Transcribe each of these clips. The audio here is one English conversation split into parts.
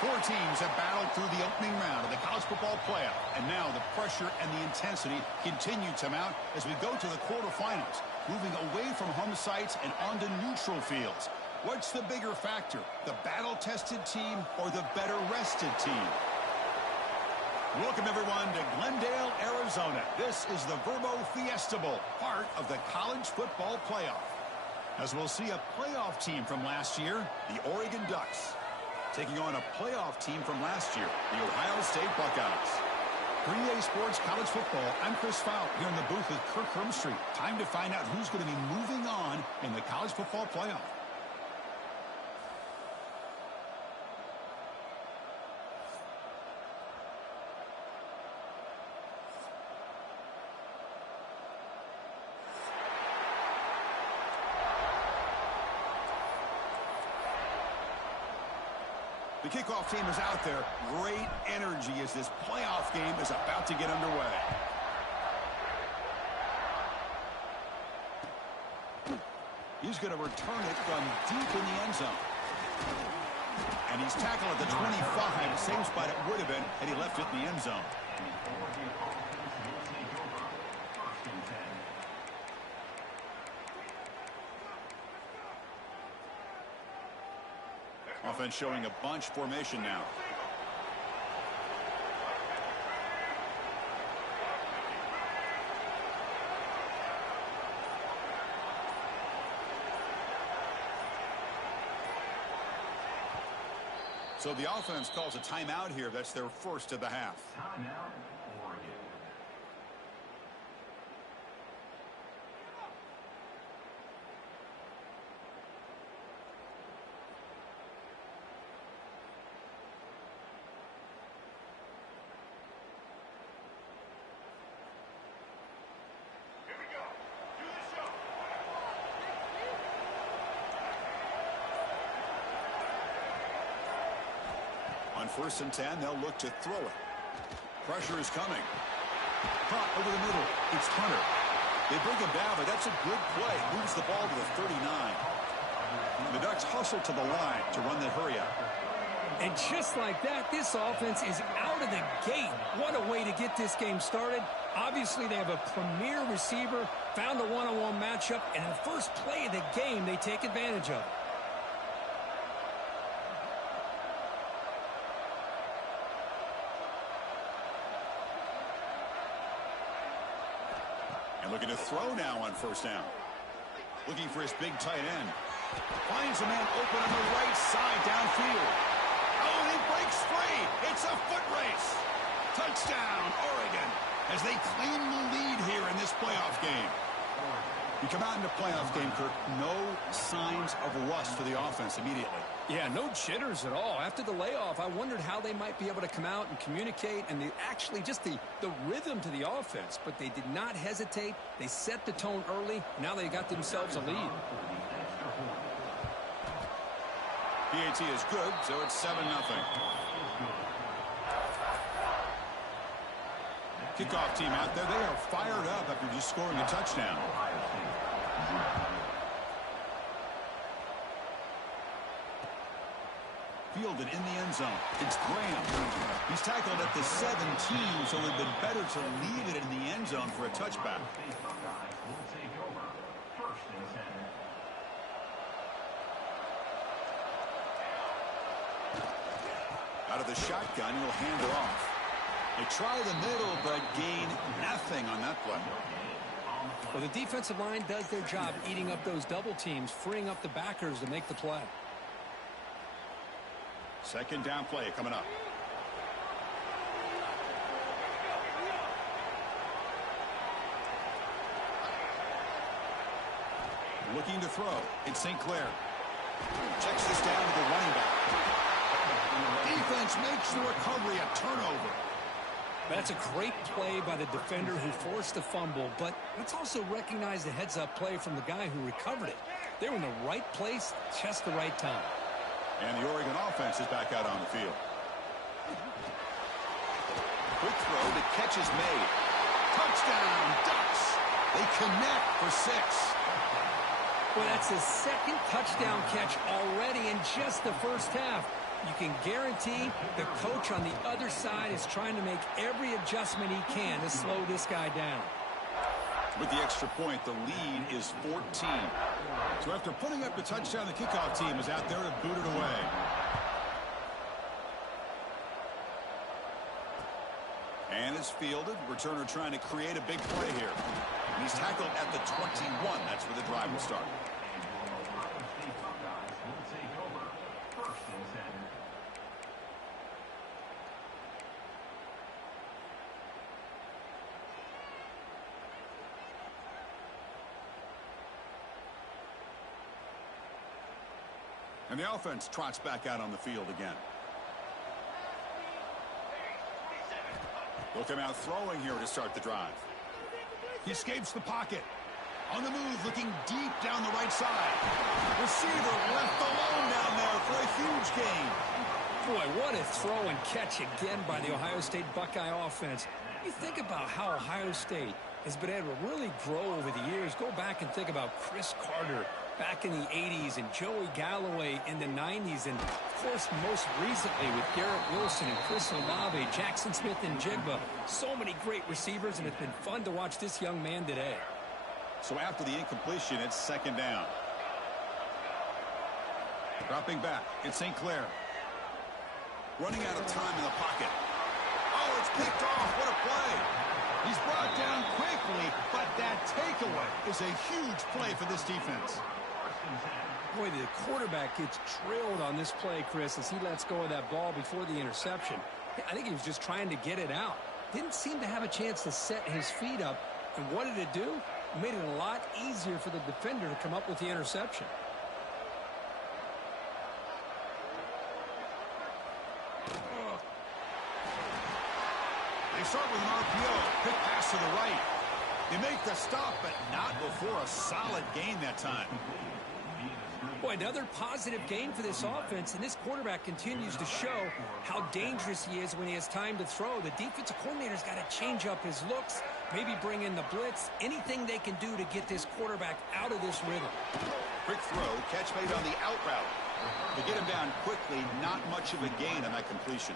Four teams have battled through the opening round of the college football playoff, and now the pressure and the intensity continue to mount as we go to the quarterfinals, moving away from home sites and onto neutral fields. What's the bigger factor, the battle-tested team or the better-rested team? Welcome, everyone, to Glendale, Arizona. This is the Verbo Fiesta Bowl, part of the college football playoff. As we'll see a playoff team from last year, the Oregon Ducks, taking on a playoff team from last year, the Ohio State Buckeyes. For EA Sports College Football, I'm Chris Fout here in the booth with Kirk Hermstreet. Time to find out who's going to be moving on in the college football playoff. The kickoff team is out there. Great energy as this playoff game is about to get underway. He's going to return it from deep in the end zone. And he's tackled at the 25. Same spot it would have been had he left it in the end zone. Offense showing a bunch formation now. So the offense calls a timeout here. That's their first of the half. Timeout, Oregon. On 1st and 10, they'll look to throw it. Pressure is coming. Caught over the middle. It's Hunter. They bring him down, but that's a good play. Moves the ball to the 39. The Ducks hustle to the line to run the hurry out. And just like that, this offense is out of the gate. What a way to get this game started. Obviously, they have a premier receiver, found a one-on-one matchup, and in the first play of the game, they take advantage of it. And looking to throw now on 1st down. Looking for his big tight end. Finds a man open on the right side downfield. Oh, and he breaks free. It's a foot race. Touchdown, Oregon, as they claim the lead here in this playoff game. You come out in the playoff game, Kirk, no signs of rust for the offense immediately. Yeah, no jitters at all. After the layoff, I wondered how they might be able to come out and communicate and actually just the rhythm to the offense. But they did not hesitate. They set the tone early. Now they got themselves a lead. PAT is good, so it's 7-0. Kickoff team out there. They are fired up after just scoring a touchdown. Fielded in the end zone. It's Graham. He's tackled at the 17, so it would have been better to leave it in the end zone for a touchback. Out of the shotgun, he'll hand it off. They try the middle, but gain nothing on that play. Well, the defensive line does their job eating up those double teams, freeing up the backers to make the play. 2nd down play coming up. Looking to throw. It's St. Clair. Checks this down to the running back. Defense makes the recovery a turnover. That's a great play by the defender who forced the fumble, but let's also recognize the heads-up play from the guy who recovered it. They were in the right place, just the right time. And the Oregon offense is back out on the field. Quick throw, the catch is made. Touchdown, Ducks. They connect for 6. Well, that's his 2nd touchdown catch already in just the first half. you can guarantee the coach on the other side is trying to make every adjustment he can to slow this guy down. With the extra point, the lead is 14. So after putting up the touchdown, the kickoff team is out there to boot it away. And it's fielded. Returner trying to create a big play here. And he's tackled at the 21. That's where the drive will start. And the offense trots back out on the field again. They'll come out throwing here to start the drive. He escapes the pocket. On the move, looking deep down the right side. Receiver left alone down there for a huge gain. Boy, what a throw and catch again by the Ohio State Buckeye offense. You think about how Ohio State has been able to really grow over the years. Go back and think about Chris Carter back in the 80s and Joey Galloway in the 90s. And, of course, most recently with Garrett Wilson and Chris Olave, Jackson Smith and Jigba. So many great receivers, and it's been fun to watch this young man today. So after the incompletion, it's second down. Dropping back, it's St. Clair. Running out of time in the pocket. Oh, it's picked off. What a play. He's brought down quickly, but that takeaway is a huge play for this defense. Boy, the quarterback gets trailed on this play, Chris, as he lets go of that ball before the interception. I think he was just trying to get it out. Didn't seem to have a chance to set his feet up. And what did it do? It made it a lot easier for the defender to come up with the interception. They start with an RPO. Quick pass to the right. They make the stop, but not before a solid gain that time. Boy, another positive game for this offense, and this quarterback continues to show how dangerous he is when he has time to throw. The defensive coordinator's got to change up his looks, maybe bring in the blitz, anything they can do to get this quarterback out of this rhythm. Quick throw, catch made on the out route. They get him down quickly, not much of a gain on that completion.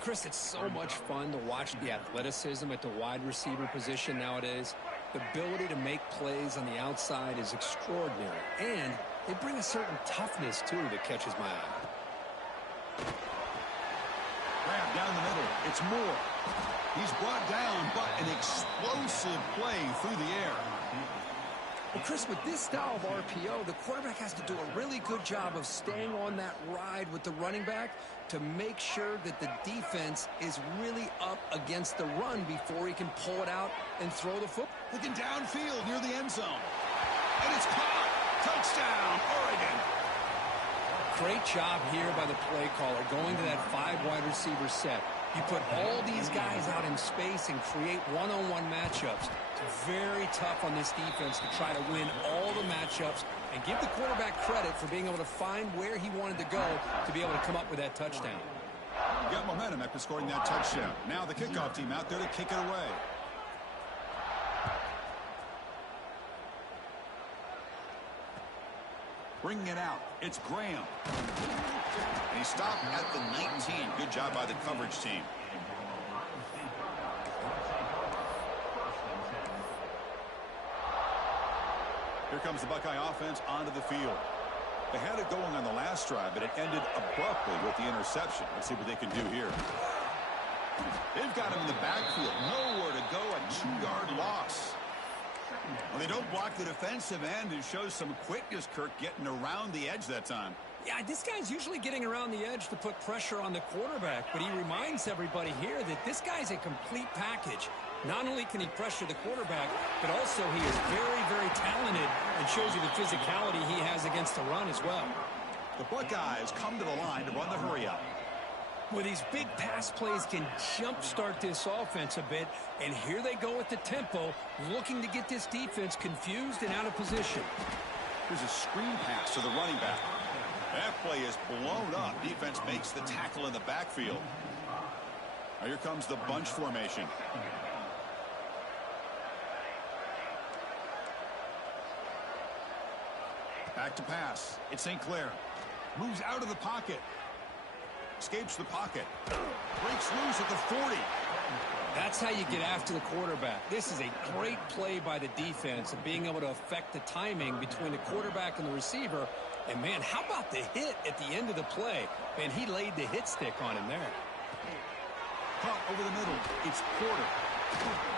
Chris, it's so much fun to watch the athleticism at the wide receiver position nowadays. The ability to make plays on the outside is extraordinary, and they bring a certain toughness, too, that catches my eye. Grab down the middle. It's Moore. He's brought down, but an explosive play through the air. Well, Chris, with this style of RPO, the quarterback has to do a really good job of staying on that ride with the running back to make sure that the defense is really up against the run before he can pull it out and throw the football. Looking downfield near the end zone. And it's caught. Touchdown, Oregon. Great job here by the play caller going to that 5 wide receiver set. You put all these guys out in space and create one-on-one matchups. It's very tough on this defense to try to win all the matchups and give the quarterback credit for being able to find where he wanted to go to be able to come up with that touchdown. Got momentum after scoring that touchdown. Now the kickoff team out there to kick it away. Bringing it out, it's Graham. And he stopped at the 19. Good job by the coverage team. Here comes the Buckeye offense onto the field. They had it going on the last drive, but it ended abruptly with the interception. Let's see what they can do here. They've got him in the backfield. Nowhere to go, a 2-yard loss. Well, they don't block the defensive end and shows some quickness, Kirk, getting around the edge that time. Yeah, this guy's usually getting around the edge to put pressure on the quarterback, but he reminds everybody here that this guy's a complete package. Not only can he pressure the quarterback, but also he is very, very talented and shows you the physicality he has against the run as well. The Buckeyes come to the line to run the hurry-up. Well, these big pass plays can jumpstart this offense a bit, and here they go at the tempo, looking to get this defense confused and out of position. Here's a screen pass to the running back. That play is blown up. Defense makes the tackle in the backfield. Now here comes the bunch formation. Back to pass. It's St. Clair. Moves out of the pocket. Escapes the pocket. Breaks loose at the 40. That's how you get after the quarterback. This is a great play by the defense of being able to affect the timing between the quarterback and the receiver. And, man, how about the hit at the end of the play? Man, he laid the hit stick on him there. Caught over the middle. It's Porter.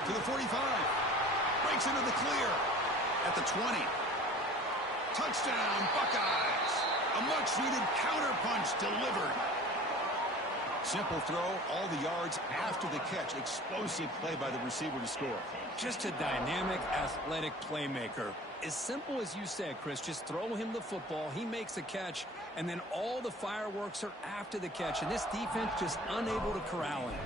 To the 45. Breaks into the clear. At the 20. Touchdown, Buckeyes. A much-needed counterpunch delivered. Simple throw, all the yards after the catch. Explosive play by the receiver to score. Just a dynamic, athletic playmaker. As simple as you said, Chris, just throw him the football, he makes a catch, and then all the fireworks are after the catch, and this defense just unable to corral him.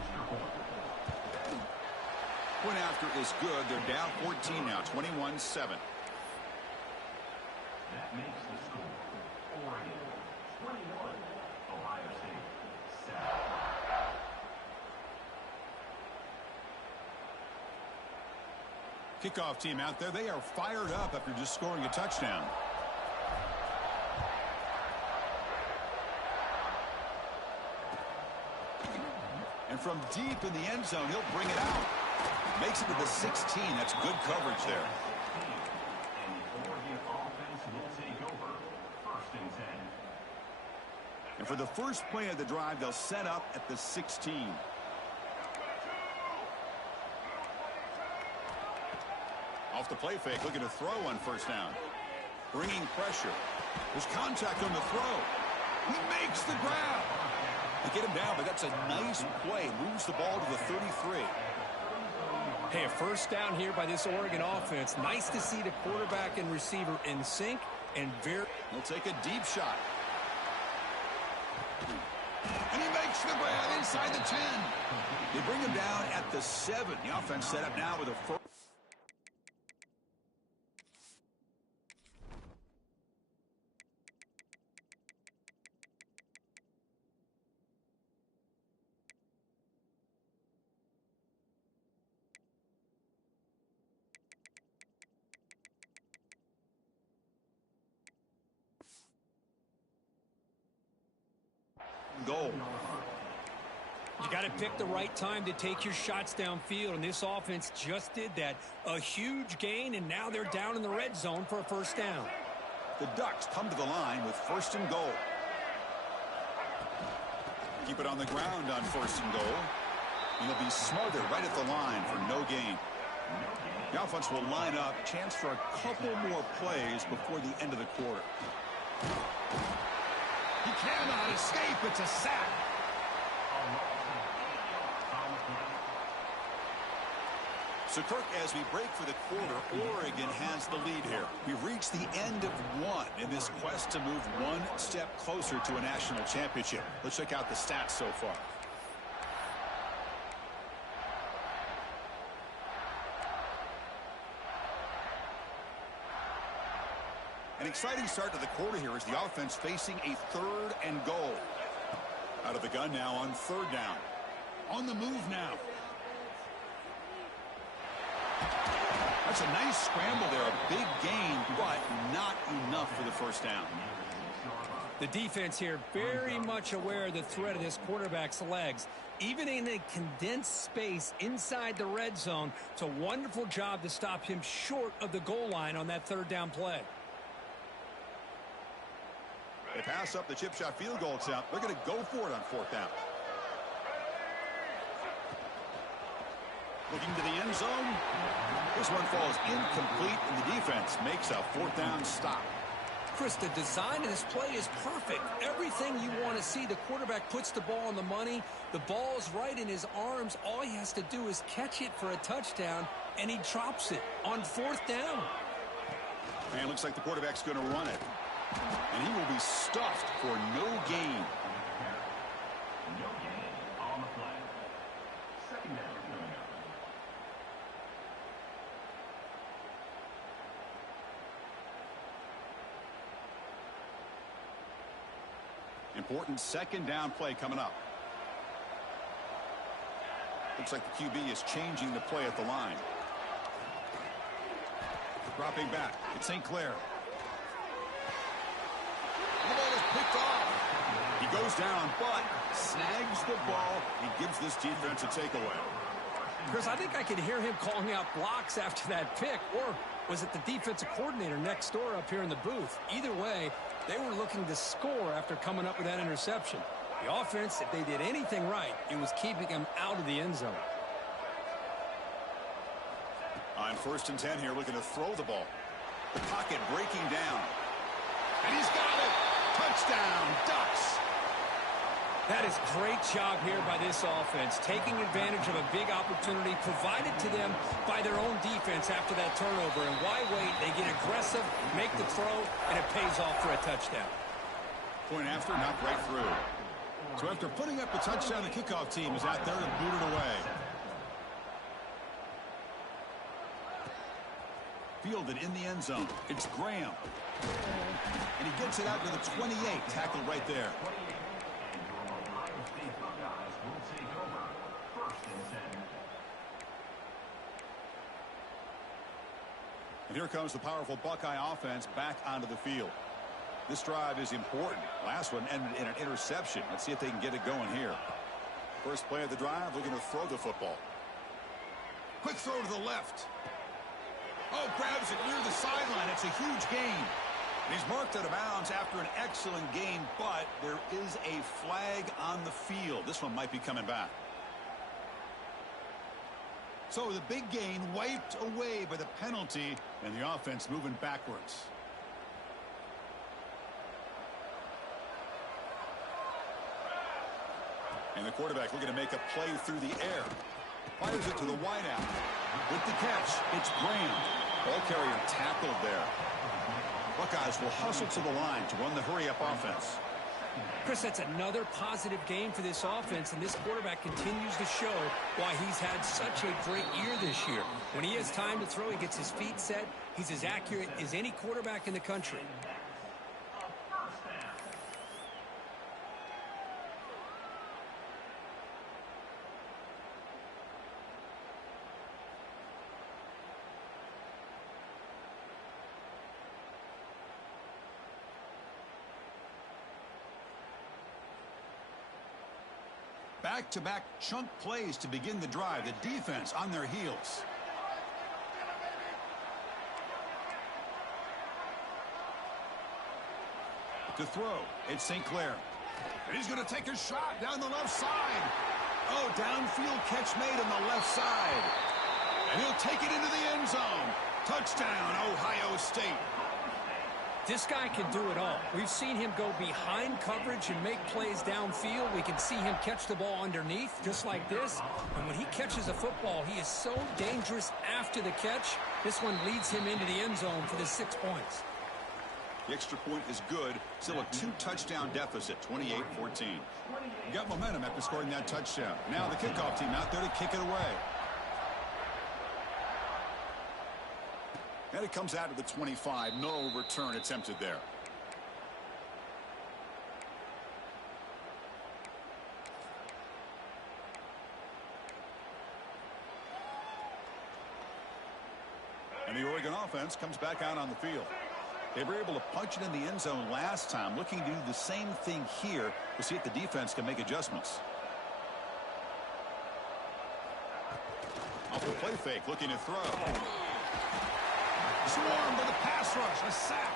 Point after is good. They're down 14 now, 21-7. That makes the score Oregon 21, Ohio State 7. Kickoff team out there. They are fired up after just scoring a touchdown. And from deep in the end zone, he'll bring it out. Makes it to the 16. That's good coverage there. And for the first play of the drive, they'll set up at the 16. Off the play fake, looking to throw on first down. Bringing pressure. There's contact on the throw. He makes the grab. They get him down, but that's a nice play. Moves the ball to the 33. Hey, a first down here by this Oregon offense. Nice to see the quarterback and receiver in sync and very... He'll take a deep shot. And he makes the grab inside the 10. They bring him down at the 7. The offense set up now with a first. Goal. You got to pick the right time to take your shots downfield, and this offense just did that. A huge gain, and now they're down in the red zone for a first down. The Ducks come to the line with first and goal. Keep it on the ground on first and goal. And they'll be smothered right at the line for no gain. The offense will line up. Chance for a couple more plays before the end of the quarter. He cannot escape. It's a sack. So, Kirk, as we break for the quarter, Oregon has the lead here. We've reached the end of one in this quest to move one step closer to a national championship. Let's check out the stats so far. An exciting start to the quarter here as the offense facing a third and goal. Out of the gun now on third down. On the move now. That's a nice scramble there. A big gain, but not enough for the first down. The defense here very much aware of the threat of this quarterback's legs. Even in a condensed space inside the red zone, it's a wonderful job to stop him short of the goal line on that third down play. They pass up the chip shot field goal attempt. They're going to go for it on fourth down. Looking to the end zone. This one falls incomplete, and the defense makes a fourth down stop. Chris, the design of this play is perfect. Everything you want to see. The quarterback puts the ball on the money. The ball's right in his arms. All he has to do is catch it for a touchdown, and he drops it on fourth down. And looks like the quarterback's going to run it. And he will be stuffed for no gain. No gain on the play. Second down coming up. Important second down play coming up. Looks like the QB is changing the play at the line. Dropping back. It's St. Clair. The ball is picked off. goes down, but snags the ball and gives this defense a takeaway. Chris, I think I could hear him calling out blocks after that pick, or was it the defensive coordinator next door up here in the booth? Either way, they were looking to score after coming up with that interception. The offense, if they did anything right, it was keeping them out of the end zone. On 1st and 10 here, looking to throw the ball. The pocket breaking down. And he's got it. Touchdown, Ducks. That is great job here by this offense, taking advantage of a big opportunity provided to them by their own defense after that turnover. And why wait? They get aggressive, make the throw, and it pays off for a touchdown. Point after, knocked right through. So after putting up the touchdown, the kickoff team is out there to boot it away. Fielded in the end zone. It's Graham. And he gets it out to the 28. Tackled right there. And here comes the powerful Buckeye offense back onto the field. This drive is important. Last one ended in an interception. Let's see if they can get it going here. First play of the drive, looking to throw the football. Quick throw to the left. Oh, grabs it near the sideline. It's a huge gain. And he's marked out of bounds after an excellent game, but there is a flag on the field. This one might be coming back. So the big gain wiped away by the penalty, and the offense moving backwards. And the quarterback looking to make a play through the air. Fires it to the wideout. With the catch, it's Graham. Ball carrier tackled there. Buckeyes will hustle to the line to run the hurry-up offense. Chris, that's another positive game for this offense, and this quarterback continues to show why he's had such a great year this year. When he has time to throw, he gets his feet set. He's as accurate as any quarterback in the country. Back-to-back chunk plays to begin the drive. The defense on their heels. To throw, it's St. Clair. And he's going to take a shot down the left side. Oh, downfield catch made on the left side. And he'll take it into the end zone. Touchdown, Ohio State. This guy can do it all. We've seen him go behind coverage and make plays downfield. We can see him catch the ball underneath, just like this. And when he catches a football, he is so dangerous after the catch. This one leads him into the end zone for the 6 points. The extra point is good. Still a 2-touchdown deficit, 28-14. You got momentum after scoring that touchdown. Now the kickoff team out there to kick it away. And it comes out to the 25. No return attempted there. And the Oregon offense comes back out on the field. They were able to punch it in the end zone last time. Looking to do the same thing here to see if the defense can make adjustments. Off the play fake, looking to throw. Swarmed by the pass rush, a sack.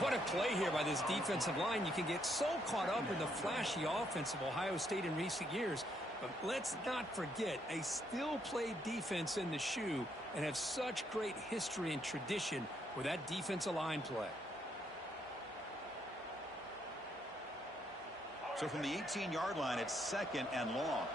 What a play here by this defensive line. You can get so caught up in the flashy offense of Ohio State in recent years. But let's not forget, they still play defense in the shoe and have such great history and tradition with that defensive line play. So from the 18-yard line, it's 2nd and long.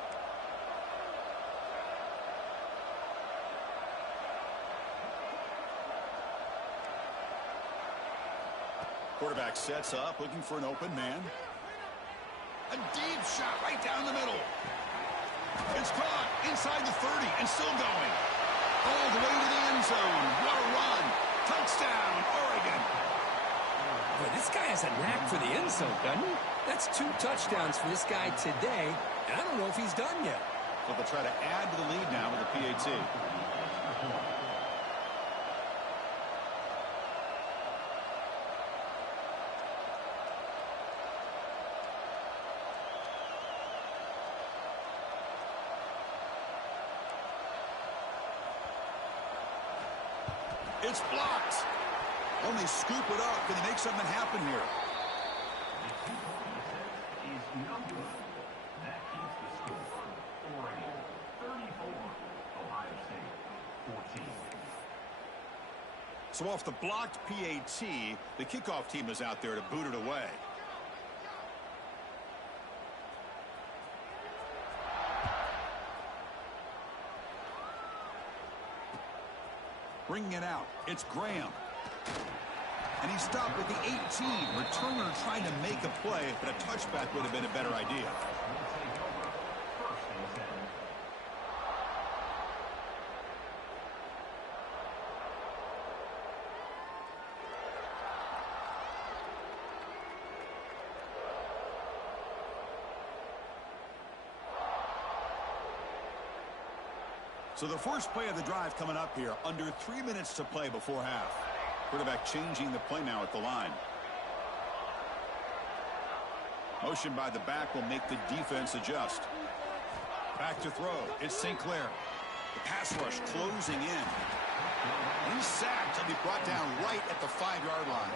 Quarterback sets up, looking for an open man. A deep shot right down the middle. It's caught inside the 30 and still going. All the way to the end zone. What a run. Touchdown, Oregon. Boy, this guy has a knack for the end zone, doesn't he? That's 2 touchdowns for this guy today, and I don't know if he's done yet. So they'll try to add to the lead now with the PAT. it's blocked. When they scoop it up, can they make something happen here? Is no good. That keeps the score. Oregon 34, Ohio State 14. So off the blocked PAT, the kickoff team is out there to boot it away. Bringing it out, it's Graham. And he stopped at the 18. Returner trying to make a play, but a touchback would have been a better idea. So the first play of the drive coming up here, under 3 minutes to play before half. Quarterback changing the play now at the line. Motion by the back will make the defense adjust. Back to throw. It's St. Clair. The pass rush closing in. He's sacked. He'll be brought down right at the 5-yard line.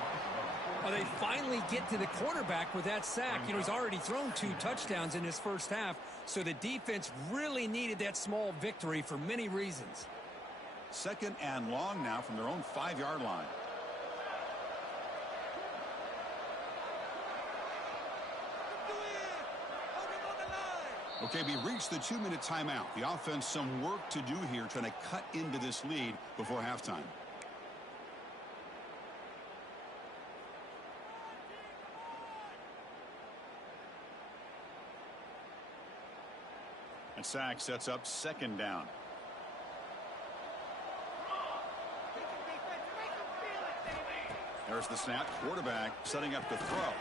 Well, they finally get to the quarterback with that sack. You know, he's already thrown 2 touchdowns in his first half, so the defense really needed that small victory for many reasons. 2nd and long now from their own 5-yard line. Okay, we reached the 2-minute timeout. The offense some work to do here trying to cut into this lead before halftime. And sack sets up 2nd down. There's the snap. Quarterback setting up to throw.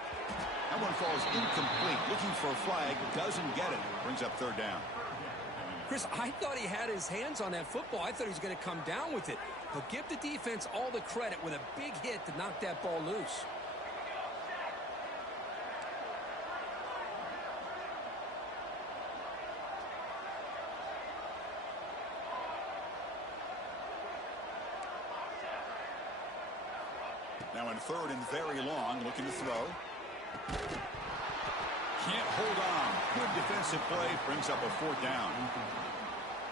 That one falls incomplete. Looking for a flag. Doesn't get it. Brings up 3rd down. Chris, I thought he had his hands on that football. I thought he was going to come down with it. But give the defense all the credit with a big hit to knock that ball loose. Now in 3rd and very long, looking to throw. Can't hold on. Good defensive play. Brings up a 4th down.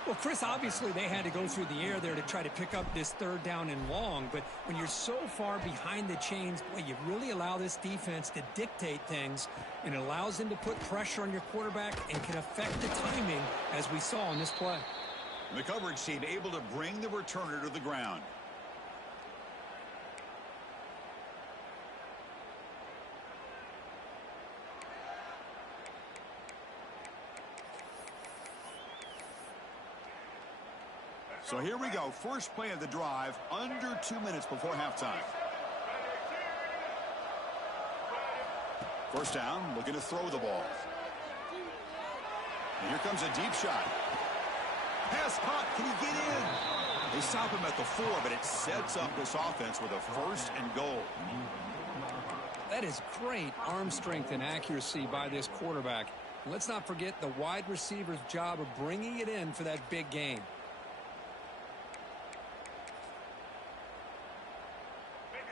Well, Chris, obviously they had to go through the air there to try to pick up this 3rd down and long. But when you're so far behind the chains, boy, you really allow this defense to dictate things. And it allows them to put pressure on your quarterback and can affect the timing, as we saw in this play. The coverage team able to bring the returner to the ground. So here we go. First play of the drive, under 2 minutes before halftime. First down, looking to throw the ball. And here comes a deep shot. Pass caught. Can he get in? They stop him at the 4, but it sets up this offense with a 1st and goal. That is great arm strength and accuracy by this quarterback. And let's not forget the wide receiver's job of bringing it in for that big game.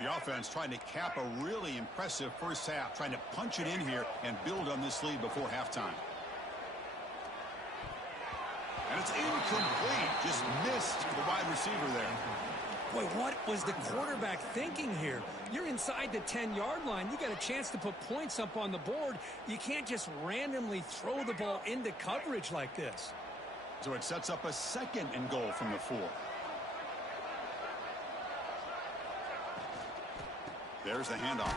The offense trying to cap a really impressive first half, trying to punch it in here and build on this lead before halftime. And it's incomplete. Just missed the wide receiver there. Boy, what was the quarterback thinking here? You're inside the 10-yard line. You got a chance to put points up on the board. You can't just randomly throw the ball into coverage like this. So it sets up a 2nd and goal from the 4. There's the handoff.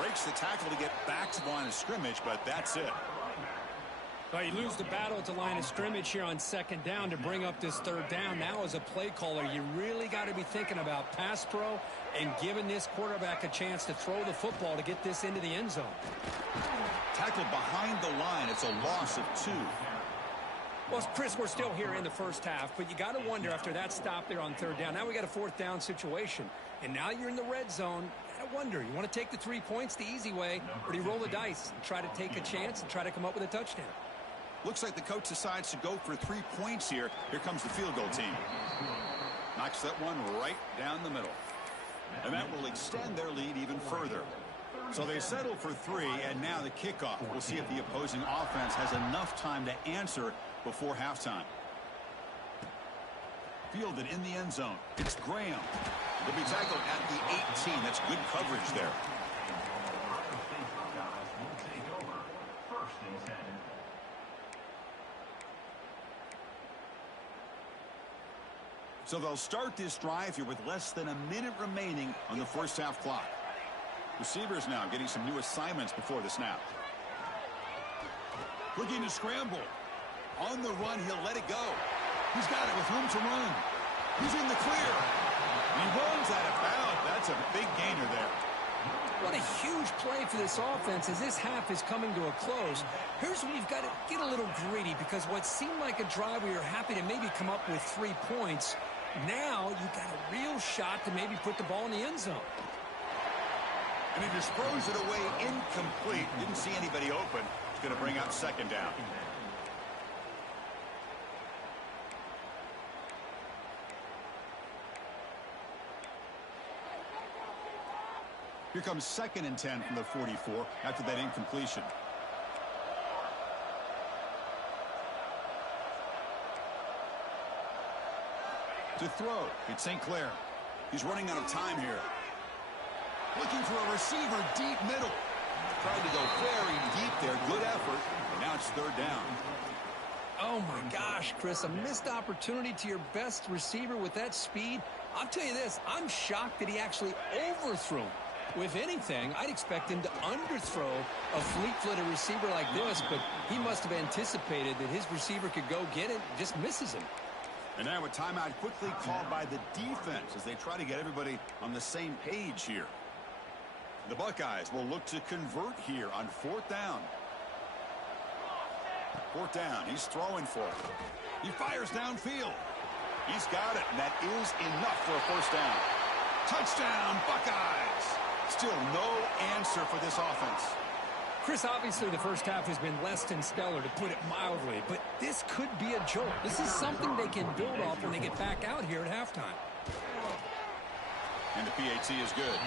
Breaks the tackle to get back to the line of scrimmage, but that's it. Well, you lose the battle at the line of scrimmage here on 2nd down to bring up this 3rd down. Now as a play caller, you really got to be thinking about pass pro and giving this quarterback a chance to throw the football to get this into the end zone. Tackled behind the line. It's a loss of 2. Well, Chris, we're still here in the first half, but you got to wonder after that stop there on 3rd down. Now we got a 4th down situation, and now you're in the red zone. You got to wonder, you want to take the 3 points the easy way, or do you roll the dice and try to take a chance and try to come up with a touchdown? Looks like the coach decides to go for 3 points here. Here comes the field goal team. Knocks that one right down the middle. And that will extend their lead even further. So they settle for 3, and now the kickoff. We'll see if the opposing offense has enough time to answer before halftime. Fielded in the end zone. It's Graham. He'll be tackled at the 18. That's good coverage there. So they'll start this drive here with less than a minute remaining on the first half clock. Receivers now getting some new assignments before the snap. Looking to scramble. On the run, he'll let it go. He's got it with room to run. He's in the clear. He runs out of bounds. That's a big gainer there. What a huge play for this offense as this half is coming to a close. Here's where you've got to get a little greedy, because what seemed like a drive where you're happy to maybe come up with 3 points, now you've got a real shot to maybe put the ball in the end zone. And he just throws it away incomplete. Didn't see anybody open. It's going to bring up second down. Here comes 2nd and 10 from the 44 after that incompletion. To throw, it's St. Clair. He's running out of time here. Looking for a receiver deep middle. Tried to go very deep there. Good effort. Now it's 3rd down. Oh, my gosh, Chris, a missed opportunity to your best receiver with that speed. I'll tell you this, I'm shocked that he actually overthrew him. With anything, I'd expect him to underthrow a fleet-footed receiver like this, but he must have anticipated that his receiver could go get it, just misses him. And now a timeout quickly called by the defense as they try to get everybody on the same page here. The Buckeyes will look to convert here on 4th down. 4th down, he's throwing for it. He fires downfield. He's got it, and that is enough for a 1st down. Touchdown, Buckeyes! Still no answer for this offense. Chris, obviously the first half has been less than stellar, to put it mildly, but this could be a jolt. This is something they can build off when they get back out here at halftime. And the PAT is good.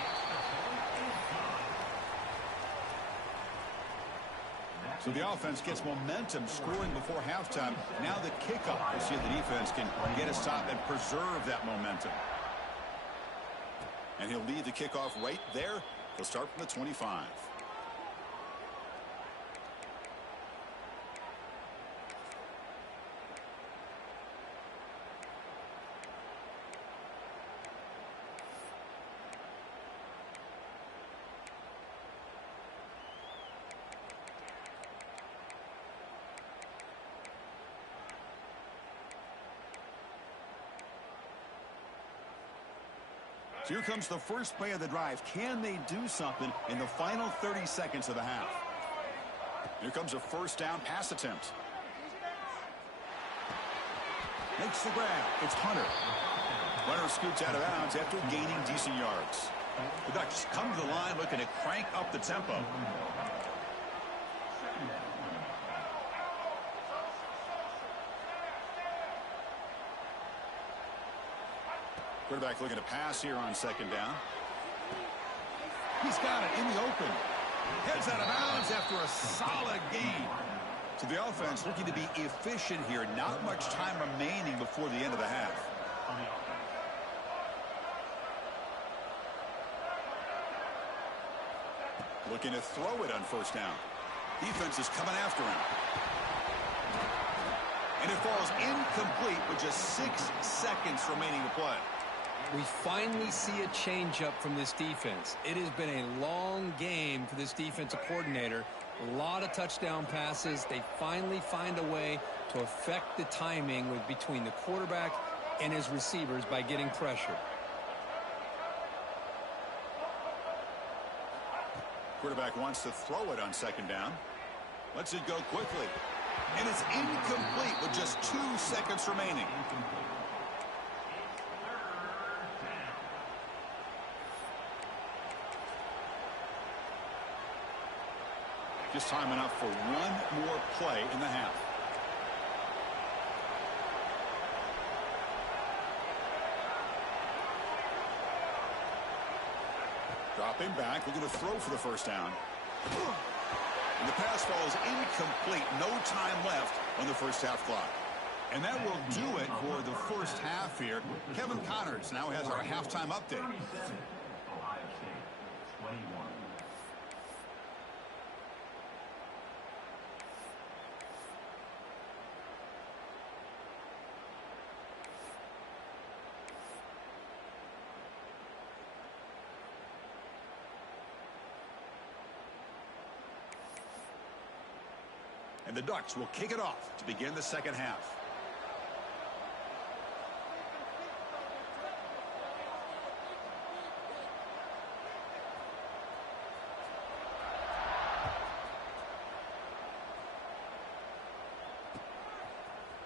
So the offense gets momentum scoring before halftime. Now the kickoff. We'll see if the defense can get a stop and preserve that momentum. And he'll lead the kickoff right there. He'll start from the 25. So here comes the first play of the drive. Can they do something in the final 30 seconds of the half? Here comes a 1st down pass attempt. Makes the grab. It's Hunter. Runner scoots out of bounds after gaining decent yards. The Ducks come to the line looking to crank up the tempo. Quarterback looking to pass here on 2nd down. He's got it in the open. Heads out of bounds after a solid gain. So the offense looking to be efficient here. Not much time remaining before the end of the half. Looking to throw it on 1st down. Defense is coming after him. And it falls incomplete with just 6 seconds remaining to play. We finally see a changeup from this defense. It has been a long game for this defensive coordinator. A lot of touchdown passes. They finally find a way to affect the timing between the quarterback and his receivers by getting pressure. Quarterback wants to throw it on 2nd down. Lets it go quickly. And it's incomplete with just 2 seconds remaining. Just time enough for one more play in the half. Dropping back, looking to throw for the first down. And the pass falls incomplete. No time left on the first half clock. And that will do it for the first half here. Kevin Connors now has our halftime update. 37, Ohio State, 21. And the Ducks will kick it off to begin the second half.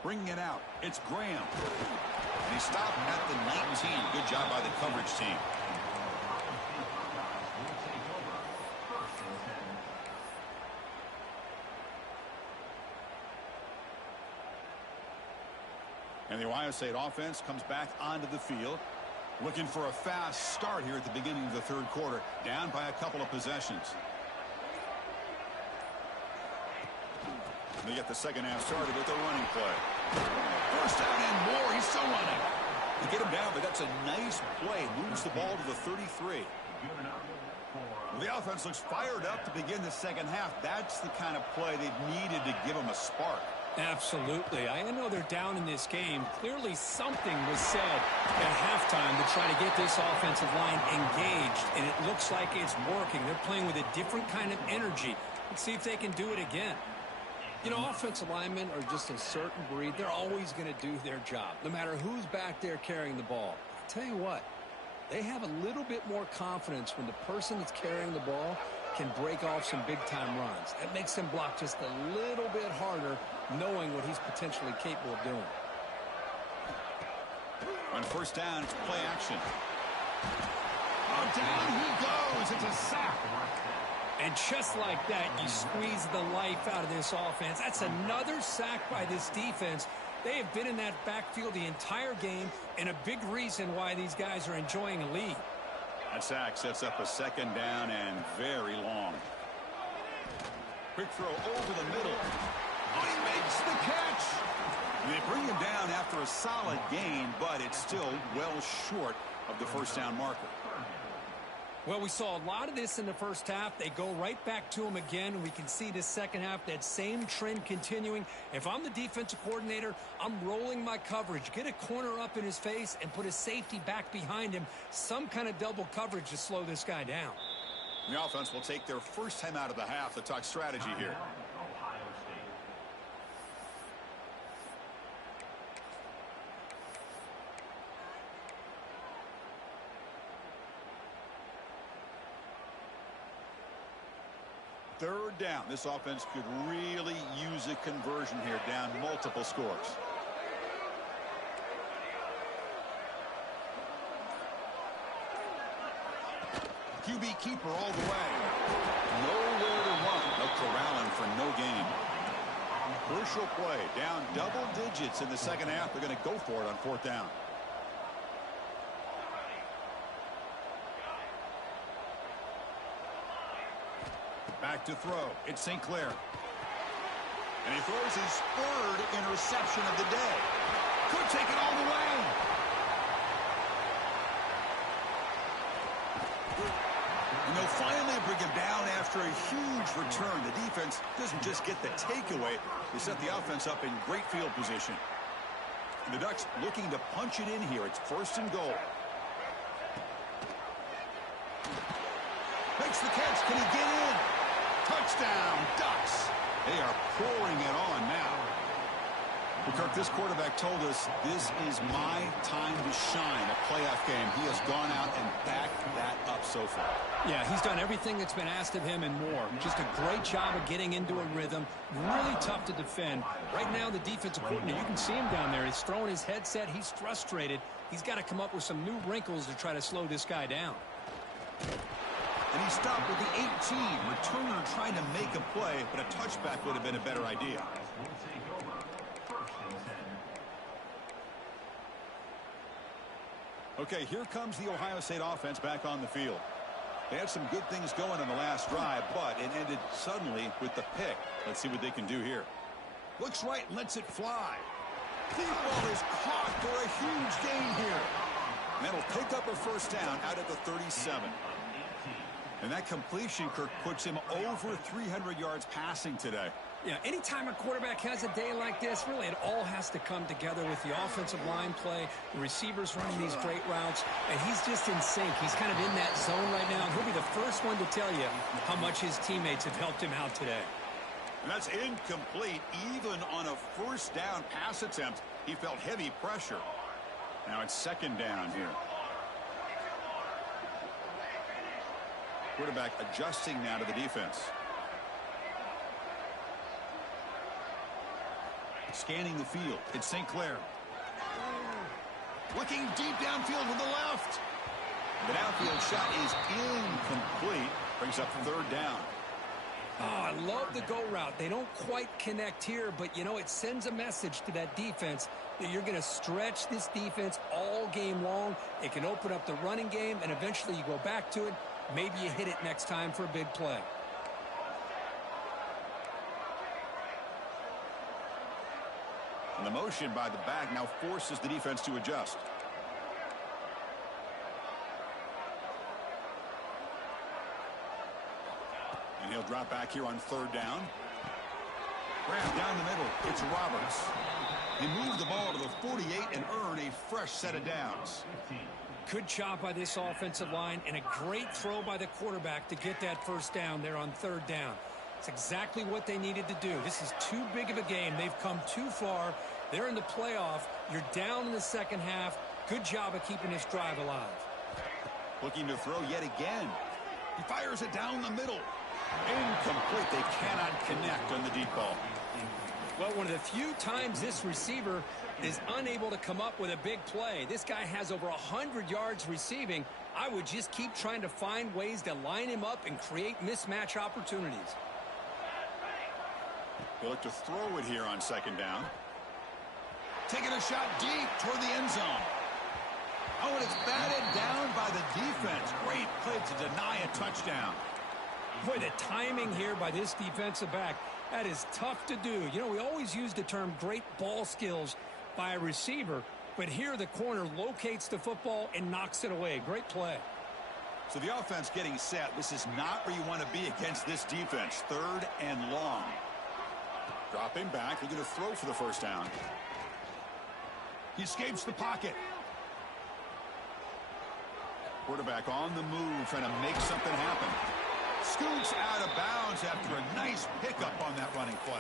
Bringing it out, it's Graham. And he stopped at the 19. Good job by the coverage team. And the Ohio State offense comes back onto the field, looking for a fast start here at the beginning of the third quarter, down by a couple of possessions. They get the second half started with a running play. First down and more. He's still running. They get him down, but that's a nice play. Moves the ball to the 33. The offense looks fired up to begin the second half. That's the kind of play they've needed to give them a spark. Absolutely. I know they're down in this game. Clearly something was said at halftime to try to get this offensive line engaged, and it looks like it's working. They're playing with a different kind of energy. Let's see if they can do it again. You know, offensive linemen are just a certain breed. They're always going to do their job, no matter who's back there carrying the ball. I'll tell you what, they have a little bit more confidence when the person that's carrying the ball can break off some big-time runs. That makes them block just a little bit harder, knowing what he's potentially capable of doing. On first down, it's play action. Down he goes. It's a sack. And just like that, you squeeze the life out of this offense. That's another sack by this defense. They have been in that backfield the entire game, and a big reason why these guys are enjoying a lead. That sack sets up a second down and very long. Quick throw over the middle. Oh, he makes the catch. They bring him down after a solid gain, but it's still well short of the first down marker. Well, we saw a lot of this in the first half. They go right back to him again, and we can see the second half, that same trend continuing. If I'm the defensive coordinator, I'm rolling my coverage. Get a corner up in his face and put a safety back behind him. Some kind of double coverage to slow this guy down. The offense will take their first time out of the half to talk strategy here. Third down. This offense could really use a conversion here, down multiple scores. QB keeper all the way. Nowhere to run. They'll corral him for no gain. Crucial play. Down double digits in the second half. They're going to go for it on fourth down. Back to throw. It's St. Clair. And he throws his third interception of the day. Could take it all the way. And they'll finally bring him down after a huge return. The defense doesn't just get the takeaway. They set the offense up in great field position. And the Ducks looking to punch it in here. It's first and goal. Makes the catch. Can he get in? Touchdown, Ducks. They are pouring it on now. Well, Kirk, this quarterback told us this is my time to shine, a playoff game. He has gone out and backed that up so far. Yeah, he's done everything that's been asked of him and more. Just a great job of getting into a rhythm. Really tough to defend. Right now, the defensive coordinator, you can see him down there. He's throwing his headset. He's frustrated. He's got to come up with some new wrinkles to try to slow this guy down. And he stopped with the 18. Returner trying to make a play, but a touchback would have been a better idea. Okay, here comes the Ohio State offense back on the field. They had some good things going on the last drive, but it ended suddenly with the pick. Let's see what they can do here. Looks right, lets it fly. Deep ball is caught for a huge gain here. And that'll pick up a first down out at the 37. And that completion, Kirk, puts him over 300 yards passing today. Yeah, anytime a quarterback has a day like this, really it all has to come together with the offensive line play, the receivers running these great routes, and he's just in sync. He's kind of in that zone right now, and he'll be the first one to tell you how much his teammates have helped him out today. And that's incomplete. Even on a first down pass attempt, he felt heavy pressure. Now it's second down here. Quarterback adjusting now to the defense. Scanning the field. It's St. Clair. Looking deep downfield with the left. The downfield shot is incomplete. Brings up third down. Oh, I love the go route. They don't quite connect here, but, you know, it sends a message to that defense that you're going to stretch this defense all game long. It can open up the running game, and eventually you go back to it. Maybe you hit it next time for a big play. And the motion by the back now forces the defense to adjust. And he'll drop back here on third down. Grab down the middle. It's Roberts. He moved the ball to the 48 and earned a fresh set of downs. Good job by this offensive line and a great throw by the quarterback to get that first down there on third down. It's exactly what they needed to do. This is too big of a game. They've come too far. They're in the playoff. You're down in the second half. Good job of keeping this drive alive. Looking to throw yet again. He fires it down the middle. Incomplete. They cannot connect on the deep ball. Well, one of the few times this receiver is unable to come up with a big play. This guy has over 100 yards receiving. I would just keep trying to find ways to line him up and create mismatch opportunities. They look to throw it here on second down. Taking a shot deep toward the end zone. Oh, and it's batted down by the defense. Great play to deny a touchdown. Boy, the timing here by this defensive back, that is tough to do. You know, we always use the term great ball skills by a receiver, but here the corner locates the football and knocks it away. Great play. So the offense getting set. This is not where you want to be against this defense. Third and long. Dropping back. They're going to throw for the first down. He escapes the pocket. Quarterback on the move, trying to make something happen. Scoots out of bounds after a nice pickup on that running play.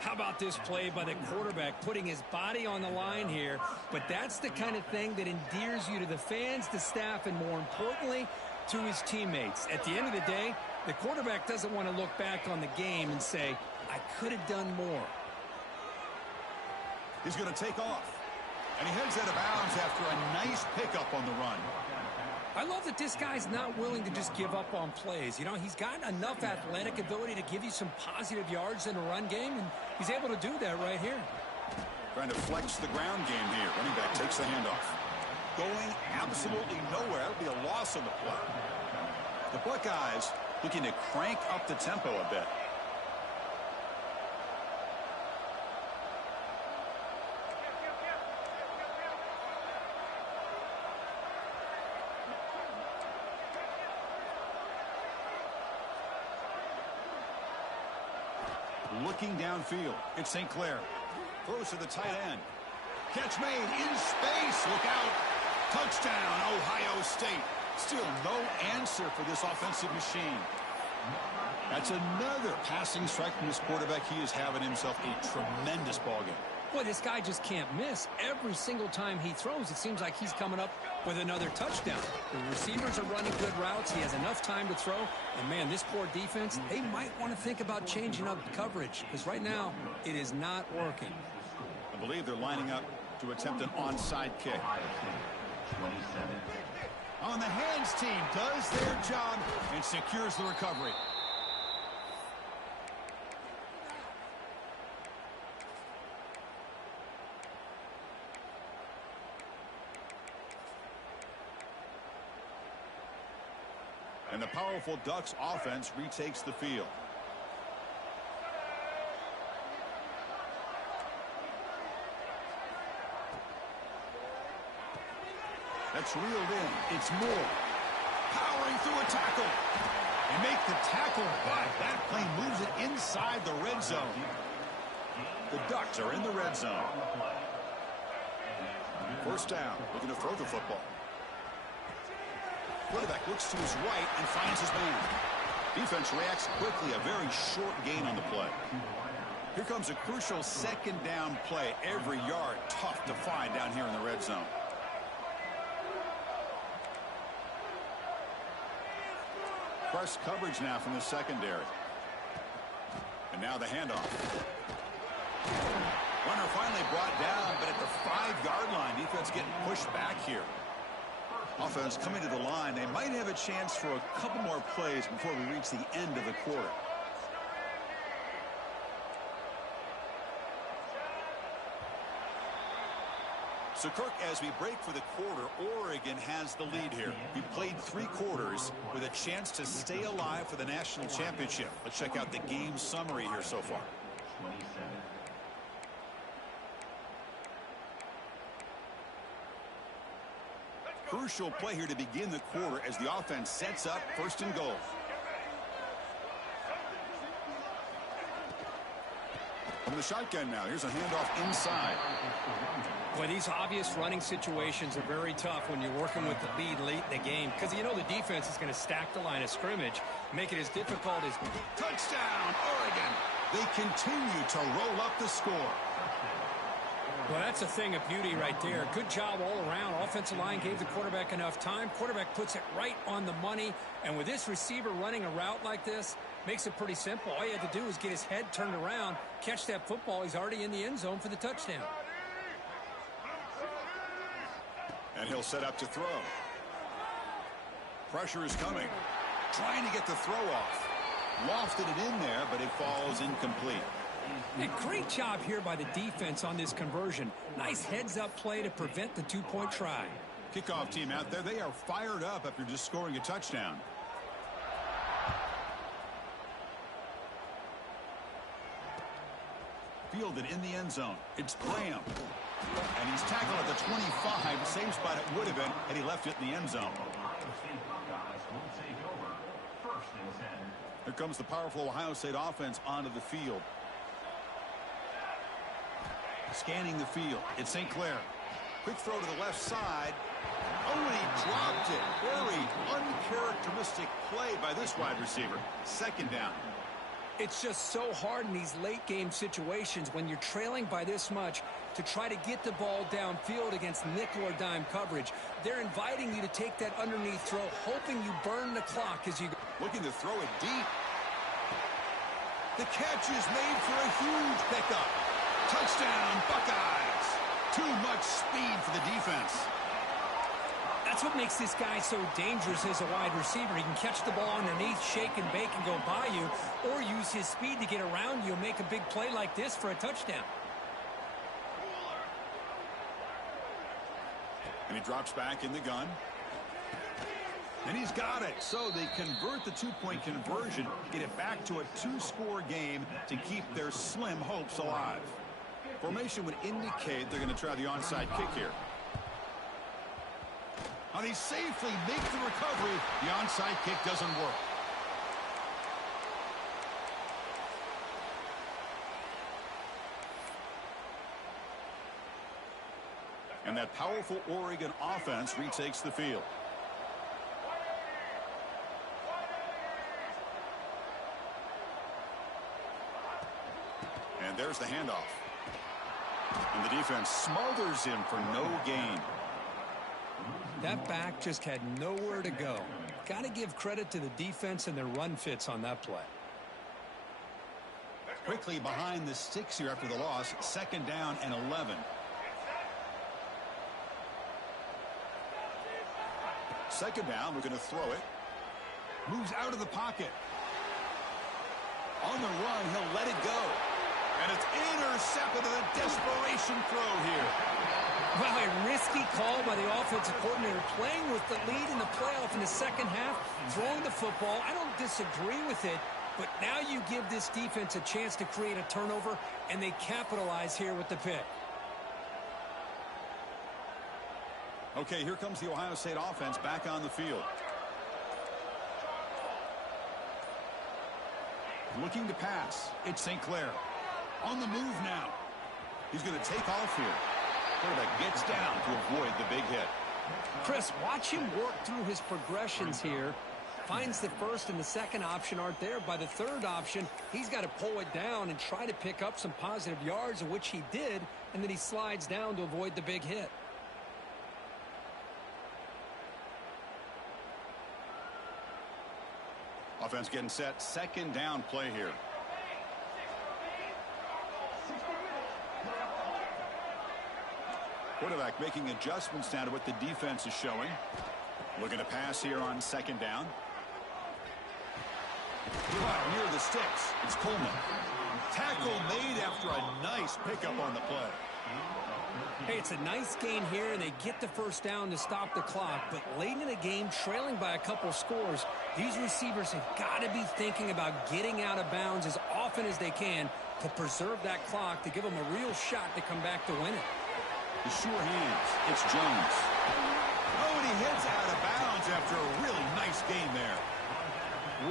How about this play by the quarterback, putting his body on the line here? But that's the kind of thing that endears you to the fans, the staff, and more importantly, to his teammates. At the end of the day, the quarterback doesn't want to look back on the game and say, I could have done more. He's going to take off. And he heads out of bounds after a nice pickup on the run. I love that this guy's not willing to just give up on plays. You know, he's got enough athletic ability to give you some positive yards in a run game, and he's able to do that right here. Trying to flex the ground game here. Running back takes the handoff. Going absolutely nowhere. That'll be a loss on the play. The Buckeyes looking to crank up the tempo a bit. Looking downfield. It's St. Clair. Throws to the tight end. Catch made in space. Look out. Touchdown, Ohio State. Still no answer for this offensive machine. That's another passing strike from this quarterback. He is having himself a tremendous ballgame. Boy, this guy just can't miss. Every single time he throws, it seems like he's coming up with another touchdown. The receivers are running good routes. He has enough time to throw. And, man, this poor defense, they might want to think about changing up coverage because right now it is not working. I believe they're lining up to attempt an onside kick. 27. On the hands team does their job and secures the recovery. And the powerful Ducks offense retakes the field. That's reeled in. It's Moore. Powering through a tackle. They make the tackle, but that play moves it inside the red zone. The Ducks are in the red zone. First down, looking to throw the football. Quarterback looks to his right and finds his man. Defense reacts quickly, a very short gain on the play. Here comes a crucial second down play. Every yard tough to find down here in the red zone. Press coverage now from the secondary. And now the handoff. Runner finally brought down, but at the 5-yard line, defense getting pushed back here. Offense coming to the line. They might have a chance for a couple more plays before we reach the end of the quarter. So, Kirk, as we break for the quarter, Oregon has the lead here. We played 3 quarters with a chance to stay alive for the national championship. Let's check out the game summary here so far. Crucial play here to begin the quarter as the offense sets up 1st and goal. From the shotgun now, here's a handoff inside. Well, these obvious running situations are very tough when you're working with the lead late in the game because you know the defense is going to stack the line of scrimmage, make it as difficult as... Touchdown, Oregon! They continue to roll up the score. Well, that's a thing of beauty right there. Good job all around. Offensive line gave the quarterback enough time. Quarterback puts it right on the money. And with this receiver running a route like this, makes it pretty simple. All you have to do is get his head turned around, catch that football. He's already in the end zone for the touchdown. And he'll set up to throw. Pressure is coming. Trying to get the throw off. Lofted it in there, but it falls incomplete. Hey, great job here by the defense on this conversion. Nice heads-up play to prevent the 2-point try. Kickoff team out there, they are fired up after just scoring a touchdown. Fielded in the end zone. It's Graham. And he's tackled at the 25, same spot it would have been had he left it in the end zone. Here comes the powerful Ohio State offense onto the field. Scanning the field. It's St. Clair. Quick throw to the left side. Oh, and he dropped it. Very uncharacteristic play by this wide receiver. Second down. It's just so hard in these late game situations when you're trailing by this much to try to get the ball downfield against nickel or dime coverage. They're inviting you to take that underneath throw, hoping you burn the clock as you go. Looking to throw it deep. The catch is made for a huge pickup. Touchdown, Buckeyes. Too much speed for the defense. That's what makes this guy so dangerous as a wide receiver. He can catch the ball underneath, shake and bake, and go by you, or use his speed to get around you and make a big play like this for a touchdown. And he drops back in the gun. And he's got it. So they convert the 2-point conversion, get it back to a 2-score game to keep their slim hopes alive. Formation would indicate they're going to try the onside kick here. Now they safely make the recovery. The onside kick doesn't work. And that powerful Oregon offense retakes the field. And there's the handoff. And the defense smothers him for no gain. That back just had nowhere to go. Got to give credit to the defense and their run fits on that play. Quickly behind the sticks here after the loss. Second down and 11. Second down, we're going to throw it. Moves out of the pocket. On the run, he'll let it go. And it's intercepted in a desperation throw here. Well, a risky call by the offensive coordinator, playing with the lead in the playoff in the second half, throwing the football. I don't disagree with it, but now you give this defense a chance to create a turnover, and they capitalize here with the pick. Okay, here comes the Ohio State offense back on the field. Looking to pass. It's St. Clair. On the move now. He's going to take off here. Quarterback gets down to avoid the big hit. Chris, watch him work through his progressions here. Finds the first and the second option aren't there. By the third option, he's got to pull it down and try to pick up some positive yards, which he did, and then he slides down to avoid the big hit. Offense getting set. Second down play here. Quarterback making adjustments now to what the defense is showing. Looking to pass here on second down. Near the sticks. It's Coleman. Tackle made after a nice pickup on the play. Hey, it's a nice gain here, and they get the first down to stop the clock. But late in the game, trailing by a couple scores, these receivers have got to be thinking about getting out of bounds as often as they can to preserve that clock, to give them a real shot to come back to win it. The sure hands. It's Jones. Oh, and he hits out of bounds after a really nice game there.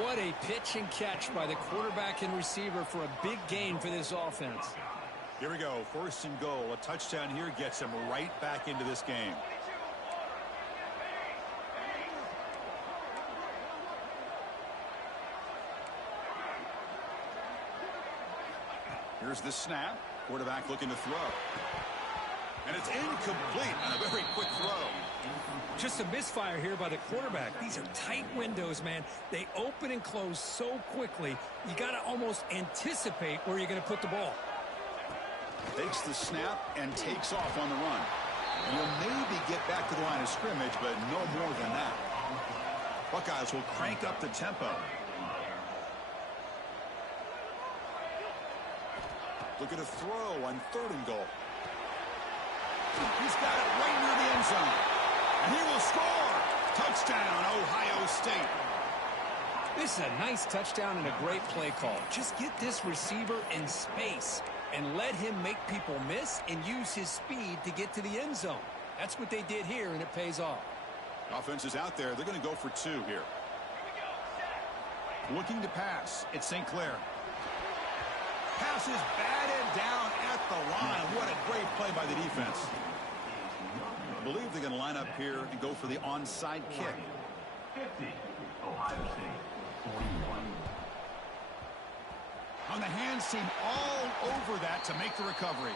What a pitch and catch by the quarterback and receiver for a big gain for this offense. Here we go. First and goal. A touchdown here gets him right back into this game. Here's the snap. Quarterback looking to throw. And it's incomplete on a very quick throw. Just a misfire here by the quarterback. These are tight windows, man. They open and close so quickly. You got to almost anticipate where you're going to put the ball. Takes the snap and takes off on the run. And will maybe get back to the line of scrimmage, but no more than that. Buckeyes will crank up the tempo. Look at a throw on third and goal. He's got it right near the end zone. And he will score. Touchdown, Ohio State. This is a nice touchdown and a great play call. Just get this receiver in space and let him make people miss and use his speed to get to the end zone. That's what they did here, and it pays off. Offense is out there. They're going to go for two here. Looking to pass. It's St. Clair. Pass is batted down at the line. What a great play by the defense. I believe they're going to line up here and go for the onside kick. 50, Ohio State, 41. On the hands team all over that to make the recovery.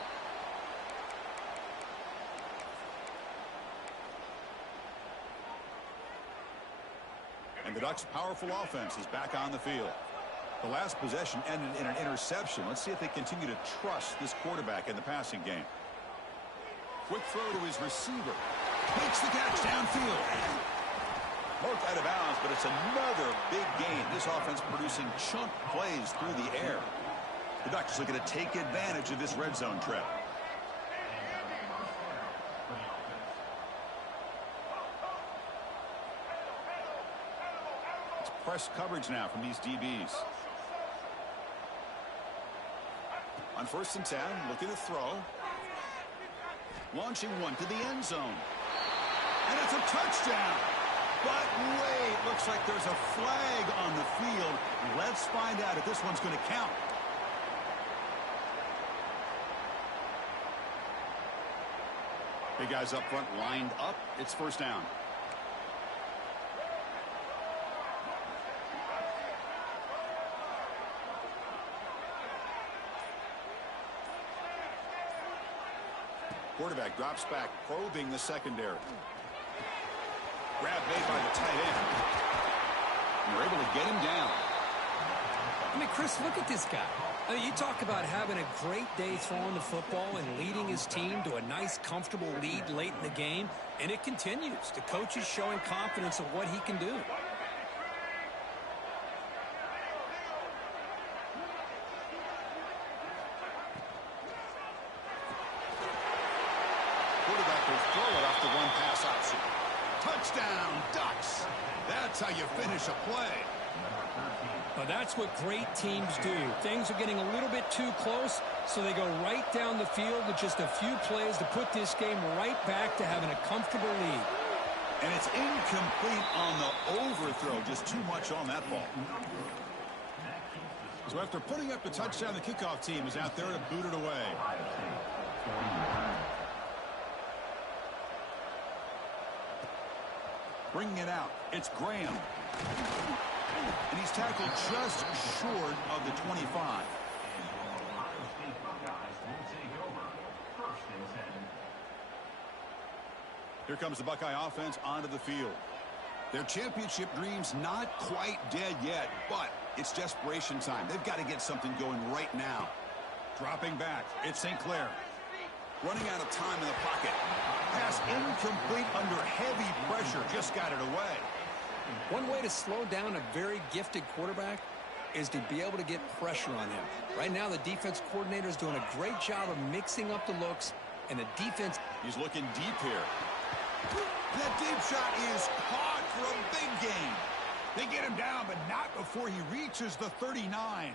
And the Ducks' powerful offense is back on the field. The last possession ended in an interception. Let's see if they continue to trust this quarterback in the passing game. Quick throw to his receiver. Makes the catch downfield. Marked out of bounds, but it's another big gain. This offense producing chunk plays through the air. The Ducks looking to take advantage of this red zone trip. It's press coverage now from these DBs. On first and 10, looking to throw. Launching one to the end zone. And it's a touchdown. But wait, looks like there's a flag on the field. Let's find out if this one's going to count. Big guys up front lined up. It's first down. Quarterback drops back, probing the secondary. Grab made by the tight end. And they're able to get him down. I mean, Chris, look at this guy. I mean, you talk about having a great day throwing the football and leading his team to a nice, comfortable lead late in the game, and it continues. The coach is showing confidence of what he can do. Quarterback Touchdown, Ducks. That's how you finish a play. Well, that's what great teams do. Things are getting a little bit too close, so they go right down the field with just a few plays to put this game right back to having a comfortable lead. And it's incomplete on the overthrow. Just too much on that ball. So after putting up the touchdown, the kickoff team is out there to boot it away. Bringing it out, it's Graham. And he's tackled just short of the 25. Here comes the Buckeye offense onto the field. Their championship dreams not quite dead yet, but it's desperation time. They've got to get something going right now. Dropping back, it's St. Clair. Running out of time in the pocket. Pass incomplete under heavy pressure. Just got it away. One way to slow down a very gifted quarterback is to be able to get pressure on him. Right now, the defense coordinator is doing a great job of mixing up the looks, and the defense... He's looking deep here. That deep shot is caught for a big gain. They get him down, but not before he reaches the 39.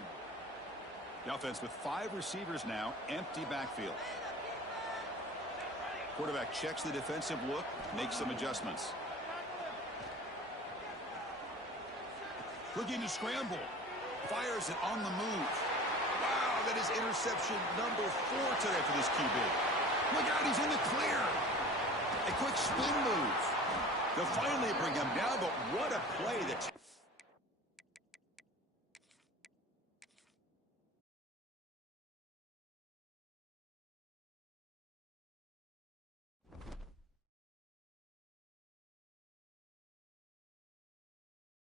The offense with 5 receivers now, empty backfield. Quarterback checks the defensive look, makes some adjustments. Looking to scramble. Fires it on the move. Wow, that is interception number 4 today for this QB. Look out, he's in the clear. A quick spin move. They'll finally bring him down, but what a play. The